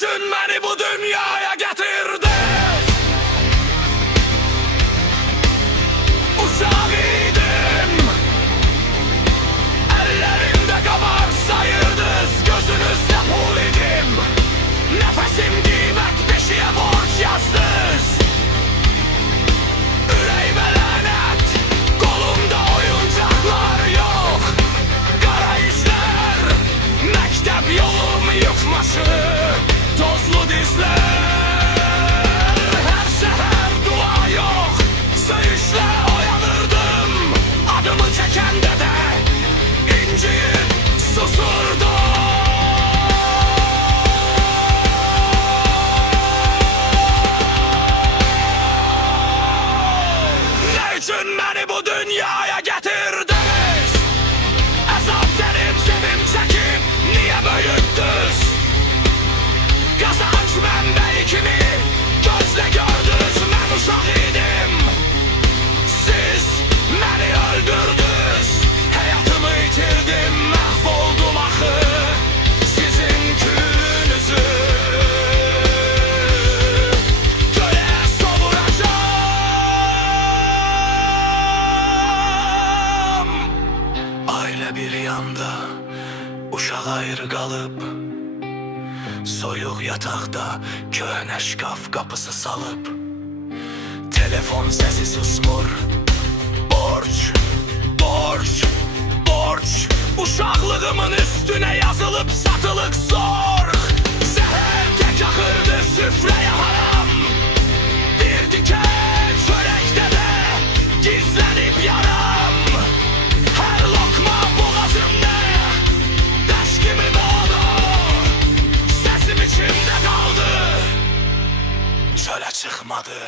üçün beni bu dünyaya getirdin? Uşaq idim, ellerimde qabar sayırdız, gözünüzde pul idim. Nefesim qiymət beşiyə borç yazdız. Ürəyimə lənət, qolumda oyuncaqlar yox. Qara izlər, məktəb yolum yıkmaşı, tozlu dizlər. Hər səhər dua yox, söyüşlə oyanırdım. Adımı çəkəndə də inciyib susurdum. Üçün beni bu dünyaya getirdiniz? Əzab derim, sevim çəkib, niyə böyütdünüz? Qazanç mənbəyi kimi gözlə gördünüz. Mən uşaq idim, siz məni öldürdünüz. Həyatımı itirdim, məhv oldum axı sizin külünüzü. Bir yanda uşaq ayrı qalıb, soyuq yataqda köhnə şkaf qapısı salıb. Telefon səsi susmur, borc, borc, borc. Uşaqlığımın üstünə yazılıb satılıq zorx. Zəhər tək axırdı süfrəyə haram. Bir tikə çörəkdə də gizlənib yaram. Hər lokma boğazımda daş kimi doğdu. Səsim içimdə qaldı, çölə çıxmadı.